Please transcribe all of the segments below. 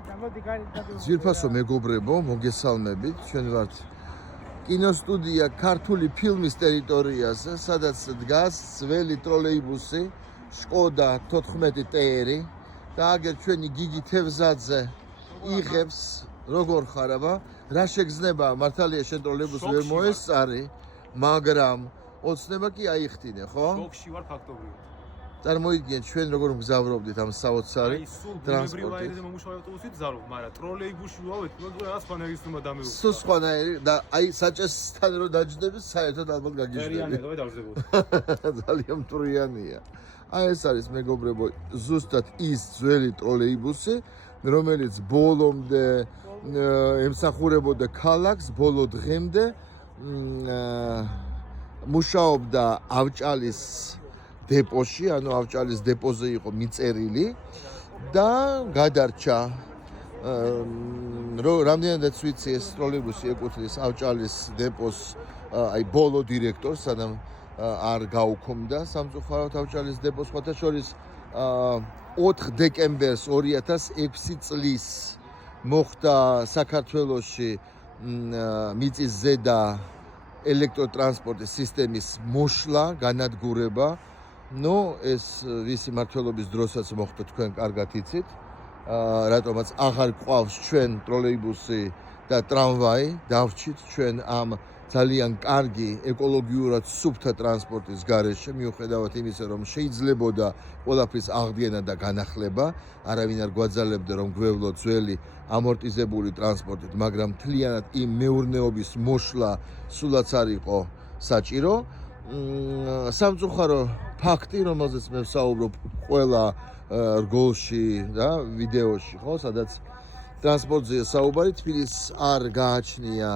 ძვირფასო მეგობრებო, მოგესალმებით. ჩვენ ვართ კინოსტუდია ქართული ფილმის ტერიტორიაზე, სადაც დგას ძველი ტროლეიბუსი შკოდა 14 TR და აგერ ჩვენი გიგი თევზაძე იღებს როგორ ხარ აბა? რა შეგზნება მართალია შენ ტროლეიბუსი ვერ მოესწარი, მაგრამ ოცნება კი აიხთინე, ხო? შოქში ვარ ფაქტობრივად. წარმოიდგინეთ ჩვენ როგორ მგზავრობდით ამ საოცარი ტრანსპორტით. აი, მომუშავე ავტობუსით ვზავრობ, მაგრამ ტროლეიბუსში ვავეთ, რაღაც სხვანაირისმა დამეუღო. სულ სხვანაირი და აი საჭესთან რო დაჯდები, საერთოდ ალბათ გაგიჟდები. ერიანია, დავждებოდი. ძალიან მტრიანია. აი ეს არის მეგობრებო, ზუსტად ის ძველი ტროლეიბუსი, რომელიც ბოლომდე ემსახურებოდა ქალაქს, ბოლო დღემდე მუშაობდა ავჭალის დეპოში, ანუ ავჭალის დეპოზე იყო მიწერილი და გადარჩა. რამდენადაც ვიცი, ეს ტროლეიბუსი ეკუთვნის ავჭალის დეპოს აი ბოლო დირექტორს, სანამ არ გაუქმდა სამწუხაროდ ავჭალის დეპოს. სხვათა შორის 4 დეკემბერს 2006 წლის მოხდა საქართველოში მიწის ზედა ელექტროტრანსპორტის სისტემის მოშლა, განადგურება. ნუ ეს ვისი მმართველობის დროსაც მოხდა, თქვენ კარგად იცით. რატომაც აღარ გვყავს ჩვენ ტროლეიბუსი და ტრამვაი, დავრჩით ჩვენ ამ ძალიან კარგი ეკოლოგიურად სუფთა ტრანსპორტის გარეშე, მიუხედავად იმისა, რომ შეიძლებოდა ყველაფრის აღდგენა და განახლება, არავინ არ გვაძალებდა, რომ გვევლოთ ძველი ამორტიზებული ტრანსპორტით, მაგრამ მთლიანად იმ მეურნეობის მოშლა სულაც არ იყო საჭირო. სამწუხარო ფაქტი, რომელზეც მე ვსაუბრობ ყველა რგოლში და ვიდეოში, ხო, სადაც ტრანსპორტზეა საუბარი, თბილისს არ გააჩნია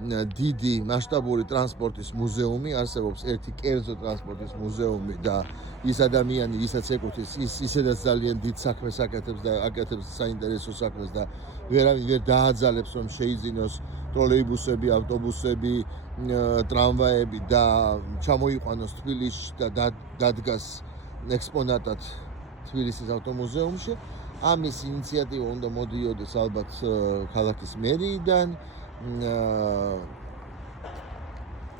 დიდი მასშტაბური ტრანსპორტის მუზეუმი, არსებობს ერთი კერძო ტრანსპორტის მუზეუმი და ის ადამიანი, ვისაც ეკუთვნის, ის ისედაც ძალიან დიდ საქმეს აკეთებს და აკეთებს საინტერესო საქმეს და ვერავინ ვერ დააძალებს, რომ შეიძინოს ტროლეიბუსები, ავტობუსები, ტრამვაები და ჩამოიყვანოს თბილისში და დადგას ექსპონატად თბილისის ავტომუზეუმში. ამის ინიციატივა უნდა მოდიოდეს ალბათ ქალაქის მერიიდან,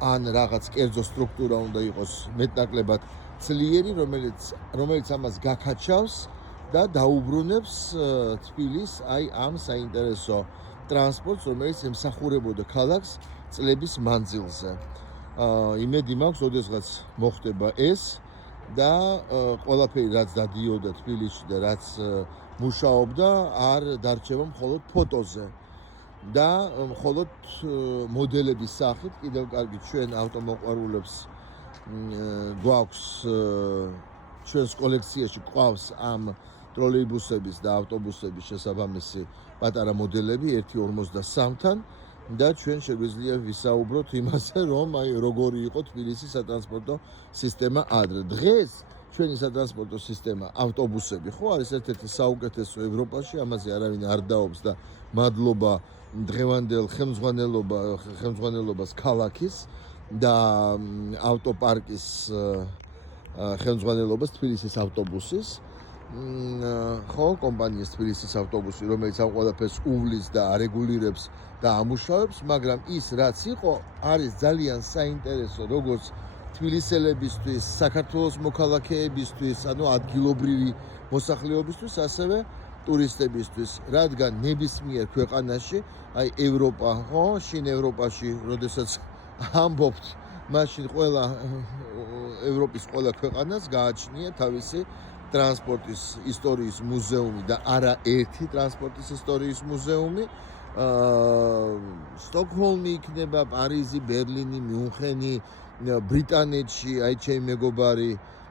ან რაღაც კერძო სტრუქტურა უნდა იყოს მეტნაკლებად ძლიერი, რომელიც ამას გაქაჩავს და დაუბრუნებს თბილისს აი ამ საინტერესო ტრანსპორტს, რომელიც ემსახურებოდა ქალაქს წლების მანძილზე. იმედი მაქვს, ოდესღაც მოხდება ეს და ყველაფერი რაც დადიოდა თბილისში და რაც მუშაობდა, არ დარჩება მხოლოდ ფოტოზე. და მხოლოდ მოდელების სახით, კიდევ კარგი ჩვენ ავტომოყვარულებს გვაქვს ჩვენს კოლექციაში გვყავს ამ ტროლეიბუსების და ავტობუსების შესაბამისი პატარა მოდელები 1.53-თან და ჩვენ შეგვიძლია ვისაუბროთ იმაზე, რომ აი როგორი იყო თბილისის სატრანსპორტო სისტემა ადრე. დღეს ჩვენი სატრანსპორტო სისტემა, ავტობუსები, ხო, არის ერთ-ერთი საუკეთესო ევროპაში, ამაზე არავინ არ დაობს და მადლობა დღევანდელ ხელმძღვანელობას ქალაქის და ავტოპარკის ხელმძღვანელობას თბილისის ავტობუსის, ხო, კომპანიის თბილისის ავტობუსი, რომელიც ამ ყველაფერს უვლის და არეგულირებს და ამუშავებს, მაგრამ ის რაც იყო, არის ძალიან საინტერესო, როგორც თბილისელებისთვის, საქართველოს მოქალაქეებისთვის, ანუ ადგილობრივი მოსახლეობისთვის, ასევე ტურისტებისთვის, რადგან ნებისმიერ ქვეყანაში, აი ევროპა, ხო, შინ ევროპაში, როდესაც ამბობთ, მაშინ ყველა ევროპის ყველა ქვეყანას გააჩნია თავისი ტრანსპორტის ისტორიის მუზეუმი და არა ერთი ტრანსპორტის ისტორიის მუზეუმი. სტოკჰოლმი იქნება, პარიზი, ბერლინი, მიუნხენი, ბრიტანეთში, აი ჩემი მეგობარი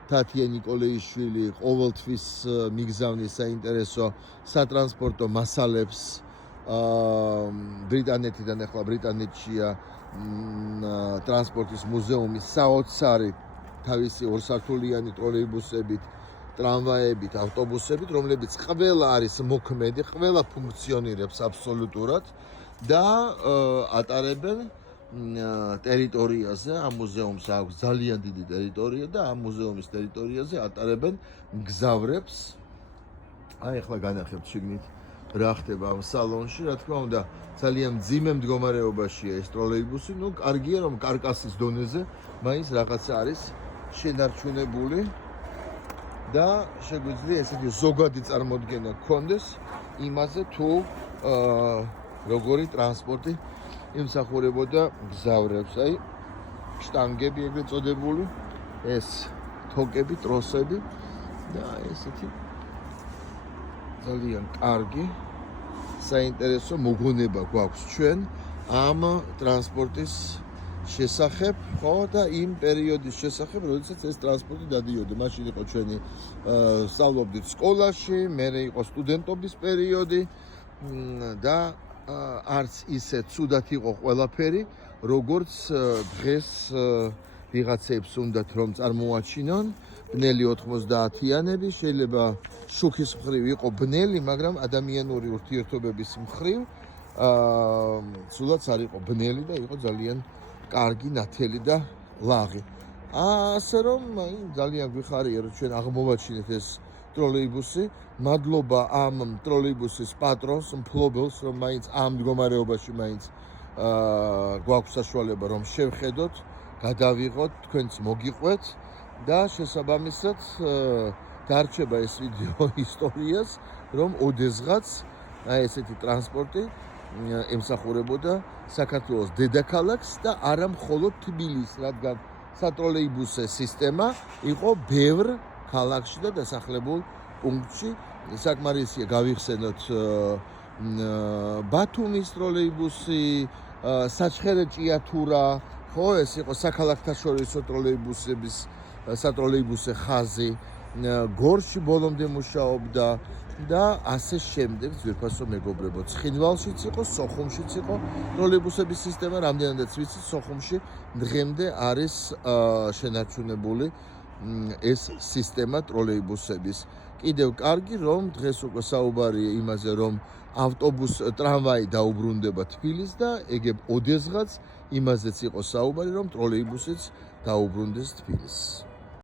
თათია ნიკოლეიშვილი ყოველთვის მიგზავნის საინტერესო სატრანსპორტო მასალებს ბრიტანეთიდან. ახლა ბრიტანეთშია ტრანსპორტის მუზეუმი საოცარი თავისი ორსართულიანი ტროლეიბუსებით, ტრამვაებით, ავტობუსებით, რომლებიც ყველა არის მოქმედი, ყველა ფუნქციონირებს აბსოლუტურად და ატარებენ ტერიტორიაზე, ამ მუზეუმს აქვს ძალიან დიდი ტერიტორია და ამ მუზეუმის ტერიტორიაზე ატარებენ მგზავრებს. აი ახლა განახებთ შიგნით რა ხდება ამ სალონში, რა თქმა უნდა, ძალიან მძიმე მდგომარეობაშია ეს ტროლეიბუსი, ну, კარგია რომ კარკასის დონეზე მაინც რაღაცა არის შენარჩუნებული და შეგვიძლია ესეთი ზოგადი წარმოდგენა გქონდეს იმაზე თუ როგორი ტრანსპორტი იმსახურებოდა გზავრებს, აი შტანგები ეგრეთ წოდებული, ეს თოკები, ტროსები და ესეთი ძალიან კარგი საინტერესო მოგონება გვაქვს ჩვენ ამ ტრანსპორტის შესახებ, ხო და იმ პერიოდის შესახებ, როდესაც ეს ტრანსპორტი დადიოდა. მაშინ იყო ჩვენი სწავლობდით სკოლაში, მერე იყო სტუდენტობის პერიოდი და არც ისე ცუდად იყო ყველაფერი, როგორც დღეს ვიღაცებს უნდათ რომ წარმოაჩინონ ბნელი 90-იანები, შეიძლება შუქის მხრივ იყო ბნელი, მაგრამ ადამიანური ურთიერთობების მხრივ სულაც არ იყო ბნელი და იყო ძალიან კარგი, ნათელი და ლაღი. ასე რომ ძალიან გვიხარია რომ ჩვენ აღმოვაჩინეთ ეს ტროლეიბუსი. მადლობა ამ ტროლეიბუსის პატრონს, მფლობელს, რომ მაინც ამ მდგომარეობაში მაინც გვაქვს საშუალება რომ შევხედოთ, გადავიღოთ, თქვენც მოგიყვეთ და შესაბამისად დარჩება ეს ვიდეო ისტორიას, რომ ოდესღაც აი ესეთი ტრანსპორტი ემსახურებოდა საქართველოს დედაქალაქს და არა მხოლოდ თბილისს, რადგან სატროლეიბუსე სისტემა იყო ბევრ ქალაქში და დასახლებულ პუნქტში. საკმარისია გავიხსენოთ ბათუმის ტროლეიბუსი, საჩხერე-ჭიათურა, ხო, ეს იყო საქალაქთაშორისო ტროლეიბუსების სატროლეიბუსე ხაზი, გორში ბოლომდე მუშაობდა და ასე შემდეგ, ძვირფასო მეგობრებო. ცხინვალშიც იყო, სოხუმშიც იყო ტროლეიბუსების სისტემა, რამდენადაც ვიცით, სოხუმში დღემდე არის შენარჩუნებული ეს სისტემა ტროლეიბუსების. კიდევ კარგი, რომ დღეს უკვე საუბარია იმაზე, რომ ტრამვაი დაუბრუნდება თბილისს და ეგ ოდესღაც იმაზეც იყო საუბარი, რომ ტროლეიბუსიც დაუბრუნდეს თბილისს.